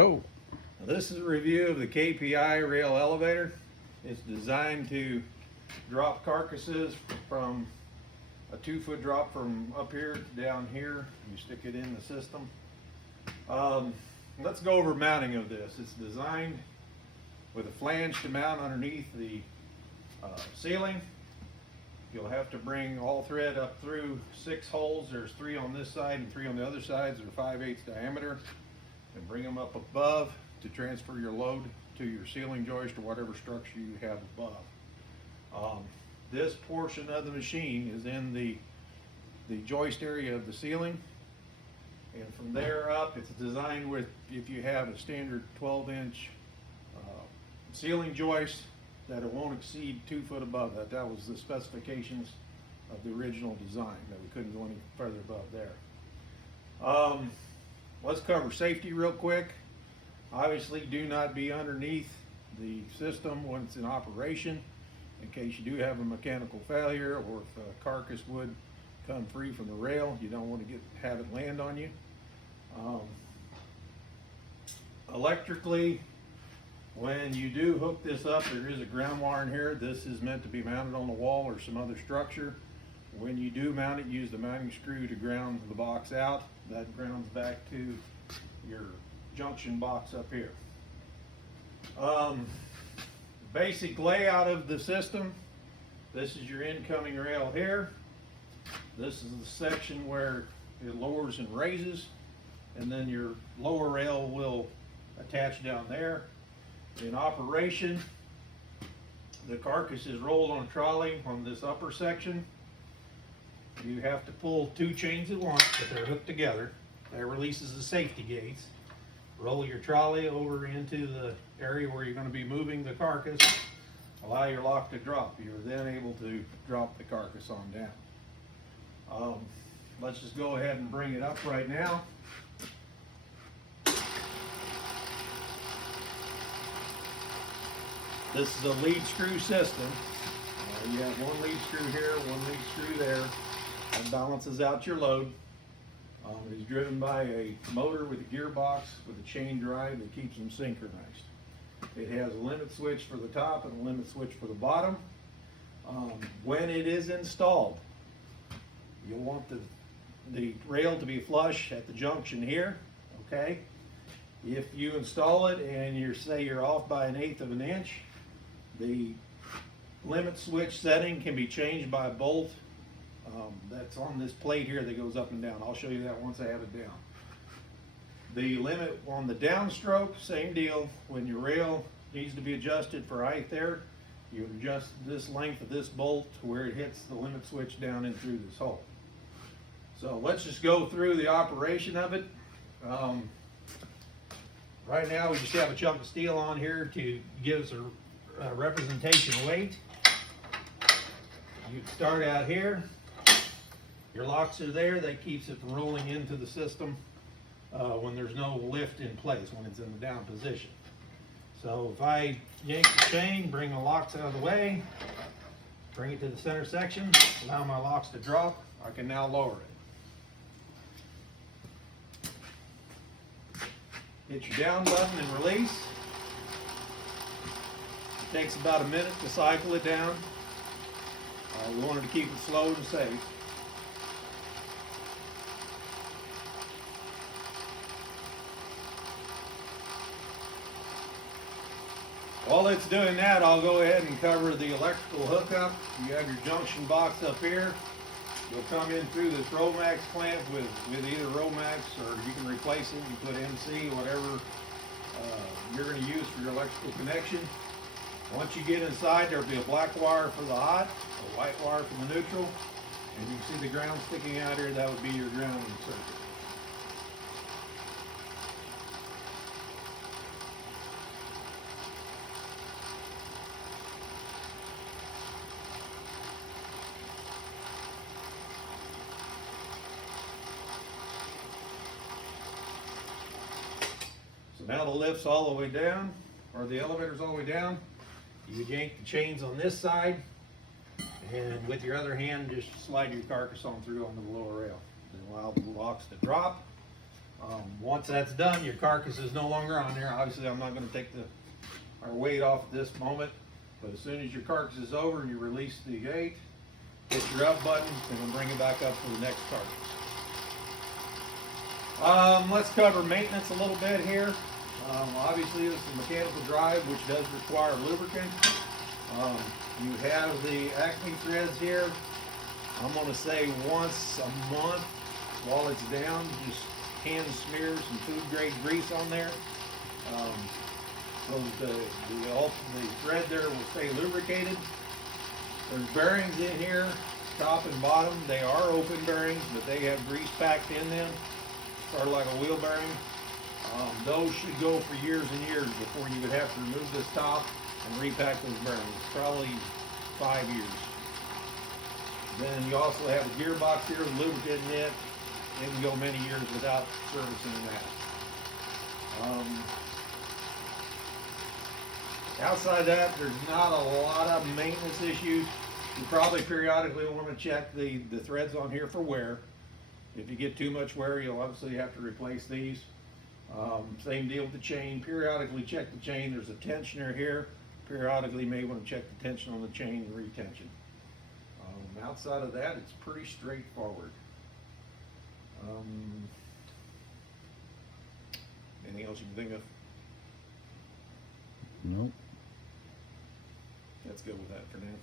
Oh, this is a review of the KPI rail elevator. It's designed to drop carcasses from a 2-foot drop from up here to down here. You stick it in the system. Let's go over mounting of this. It's designed with a flange to mount underneath the ceiling. You'll have to bring all thread up through 6 holes. There's 3 on this side and 3 on the other side. They're 5/8 diameter. And bring them up above to transfer your load to your ceiling joist or whatever structure you have above. This portion of the machine is in the joist area of the ceiling, and from there up it's designed with, if you have a standard 12-inch ceiling joist, that it won't exceed 2 foot above that. That was the specifications of the original design, that we couldn't go any further above there. Let's cover safety real quick. Obviously, do not be underneath the system when it's in operation, in case you do have a mechanical failure, or if a carcass would come free from the rail. You don't want to have it land on you. Electrically, when you do hook this up, there is a ground wire in here. This is meant to be mounted on the wall or some other structure. When you do mount it, use the mounting screw to ground the box out. That grounds back to your junction box up here. Basic layout of the system. This is your incoming rail here. This is the section where it lowers and raises, and then your lower rail will attach down there. In operation, the carcass is rolled on a trolley on this upper section. You have to pull 2 chains at once, but they're hooked together. That releases the safety gates. Roll your trolley over into the area where you're going to be moving the carcass. Allow your lock to drop. You're then able to drop the carcass on down. Let's just go ahead and bring it up right now. This is a lead screw system. You have 1 lead screw here, 1 lead screw there. That balances out your load. It is driven by a motor with a gearbox with a chain drive that keeps them synchronized. It has a limit switch for the top and a limit switch for the bottom. When it is installed, you'll want the rail to be flush at the junction here, okay? If you install it and you're off by 1/8 of an inch, the limit switch setting can be changed by a bolt that's on this plate here that goes up and down. I'll show you that once I have it down. The limit on the downstroke, same deal. When your rail needs to be adjusted for height there, you adjust this length of this bolt to where it hits the limit switch down in through this hole. So let's just go through the operation of it. Right now we just have a chunk of steel on here to give us a representation of weight. You start out here. Your locks are there. That keeps it from rolling into the system when there's no lift in place, when it's in the down position. So if I yank the chain, bring the locks out of the way, bring it to the center section, allow my locks to drop, I can now lower it. Hit your down button and release. It takes about a minute to cycle it down. We wanted to keep it slow and safe. While it's doing that, I'll go ahead and cover the electrical hookup. You have your junction box up here. You'll come in through this Romax clamp with either Romax, or you can replace it. You put MC, whatever you're going to use for your electrical connection. Once you get inside, there'll be a black wire for the hot, a white wire for the neutral, and you can see the ground sticking out here. That would be your grounding circuit. So now the lift's all the way down, or the elevator's all the way down. You yank the chains on this side, and with your other hand, just slide your carcass on through onto the lower rail. And allow the locks to drop. Once that's done, your carcass is no longer on there. Obviously, I'm not going to take our weight off at this moment, but as soon as your carcass is over and you release the gate, hit your up button and then bring it back up for the next carcass. Let's cover maintenance a little bit here. Obviously, this is a mechanical drive, which does require lubricant. You have the Acme threads here. I'm going to say once a month while it's down, just hand smear some food grade grease on there. So the thread there will stay lubricated. There's bearings in here, top and bottom. They are open bearings, but they have grease packed in them, sort of like a wheel bearing. Those should go for years and years before you would have to remove this top and repack those bearings. Probably 5 years. Then you also have a gearbox here with lubricant in it. It can go many years without servicing that. Outside that, there's not a lot of maintenance issues. You probably periodically want to check the threads on here for wear. If you get too much wear, you'll obviously have to replace these. Same deal with the chain. Periodically check the chain. There's a tensioner here. Periodically you may want to check the tension on the chain and retension. Outside of that, it's pretty straightforward. Anything else you can think of? Nope. Let's go with that for now.